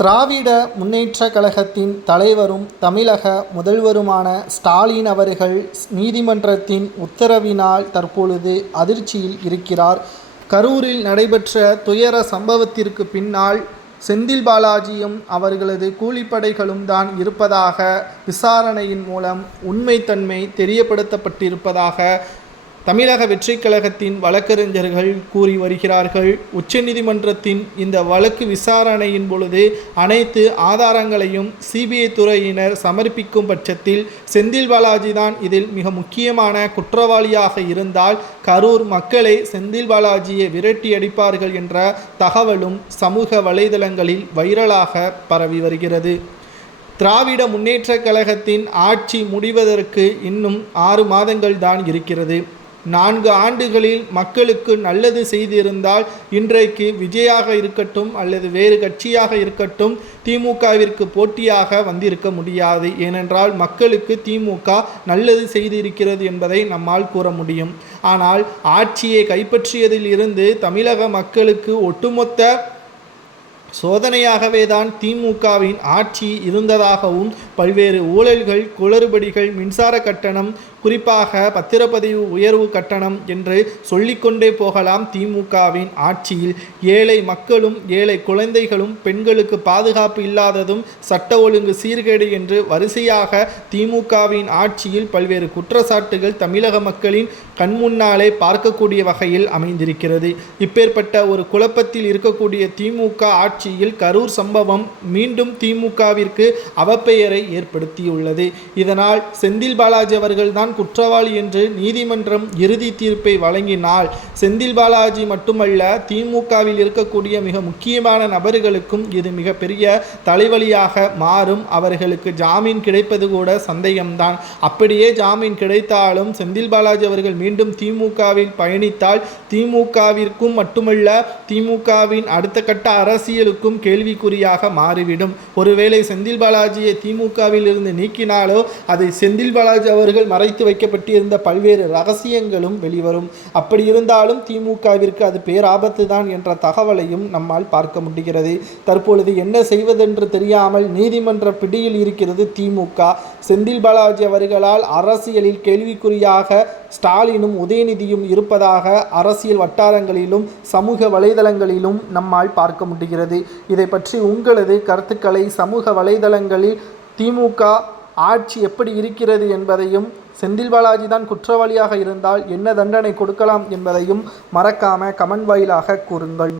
திராவிட முன்னேற்றக் கழகத்தின் தலைவரும் தமிழக முதல்வருமான ஸ்டாலின் அவர்கள் நீதிமன்றத்தின் உத்தரவினால் தற்பொழுது அதிர்ச்சியில் இருக்கிறார். கரூரில் நடைபெற்ற துயர சம்பவத்திற்கு பின்னால் செந்தில் பாலாஜியும் அவர்களது கூலிப்படைகளும் தான் இருப்பதாக விசாரணையின் மூலம் உண்மைத்தன்மை தெரியப்படுத்தப்பட்டிருப்பதாக தமிழக வெற்றிக் கழகத்தின் வழக்கறிஞர்கள் கூறி வருகிறார்கள். உச்சநீதிமன்றத்தின் இந்த வழக்கு விசாரணையின் பொழுது அனைத்து ஆதாரங்களையும் சிபிஐ துறையினர் சமர்ப்பிக்கும் பட்சத்தில் செந்தில் பாலாஜி தான் இதில் மிக முக்கியமான குற்றவாளியாக இருந்தால் கரூர் மக்களை செந்தில் பாலாஜியை விரட்டி அடிப்பார்கள் என்ற தகவலும் சமூக வலைதளங்களில் வைரலாக பரவி வருகிறது. திராவிட முன்னேற்றக் கழகத்தின் ஆட்சி முடிவதற்கு இன்னும் 6 மாதங்கள் தான் இருக்கிறது. 4 ஆண்டுகளில் மக்களுக்கு நல்லது செய்திருந்தால் இன்றைக்கு விஜயாக இருக்கட்டும் அல்லது வேறு கட்சியாக இருக்கட்டும் திமுகவிற்கு போட்டியாக வந்திருக்க முடியாது. ஏனென்றால் மக்களுக்கு திமுக நல்லது செய்திருக்கிறது என்பதை நம்மால் கூற முடியும். ஆனால் ஆட்சியை கைப்பற்றியதில் இருந்து தமிழக மக்களுக்கு ஒட்டுமொத்த சோதனையாகவே தான் திமுகவின் ஆட்சி இருந்ததாகவும் பல்வேறு ஊழல்கள், குளறுபடிகள், மின்சார கட்டணம், குறிப்பாக பத்திரப்பதிவு உயர்வு கட்டணம் என்று சொல்லிக்கொண்டே போகலாம். திமுகவின் ஆட்சியில் ஏழை மக்களும் ஏழை குழந்தைகளும் பெண்களுக்கு பாதுகாப்பு இல்லாததும் சட்ட ஒழுங்கு சீர்கேடு என்று வரிசையாக திமுகவின் ஆட்சியில் பல்வேறு குற்றச்சாட்டுகள் தமிழக மக்களின் கண்முன்னாலே பார்க்கக்கூடிய வகையில் அமைந்திருக்கிறது. இப்பேற்பட்ட ஒரு குழப்பத்தில் இருக்கக்கூடிய திமுக ஆட்சியில் கரூர் சம்பவம் மீண்டும் திமுகவிற்கு அவப்பெயரை ஏற்படுத்தியுள்ளது. இதனால் செந்தில் பாலாஜி அவர்கள் தான் குற்றவாளி என்று நீதிமன்றம் இறுதி தீர்ப்பை வழங்கினால் செந்தில் பாலாஜி மட்டுமல்ல திமுகவில் இருக்கக்கூடிய மிக முக்கியமான நபர்களுக்கும் இது மிகப்பெரிய தலைவலியாக மாறும். அவர்களுக்கு ஜாமீன் கிடைப்பது கூட சந்தேகம்தான். அப்படியே ஜாமீன் கிடைத்தாலும் செந்தில் பாலாஜி அவர்கள் மீண்டும் திமுகவில் பயணித்தால் திமுகவிற்கும் மட்டுமல்ல திமுகவின் அடுத்த கட்ட அரசியலுக்கும் கேள்விக்குறியாக மாறிவிடும். ஒருவேளை செந்தில் பாலாஜியை திமுகவில் இருந்து நீக்கினாலோ அதை செந்தில் பாலாஜி அவர்கள் மறைத்து வைக்கப்பட்டிருந்த பல்வேறு ரகசியங்களும் வெளிவரும். அப்படி இருந்தாலும் திமுகவிற்கு அது பேராபத்து தான் என்ற தகவலையும் நம்மால் பார்க்க முடிகிறது. தற்பொழுது என்ன செய்வதென்று தெரியாமல் நீதிமன்ற பிடியில் இருக்கிறது திமுக. செந்தில் பாலாஜி அவர்களால் அரசியலில் கேள்விக்குறியாக ஸ்டாலினும் உதயநிதியும் இருப்பதாக அரசியல் வட்டாரங்களிலும் சமூக வலைதளங்களிலும் நம்மால் பார்க்க முடிகிறது. இதை பற்றி உங்களது கருத்துக்களை சமூக வலைதளங்களில் திமுக ஆட்சி எப்படி இருக்கிறது என்பதையும், செந்தில் பாலாஜி தான் குற்றவாளியாக இருந்தால் என்ன தண்டனை கொடுக்கலாம் என்பதையும் மறக்காம கமெண்ட் வாயிலாக கூறுங்கள்.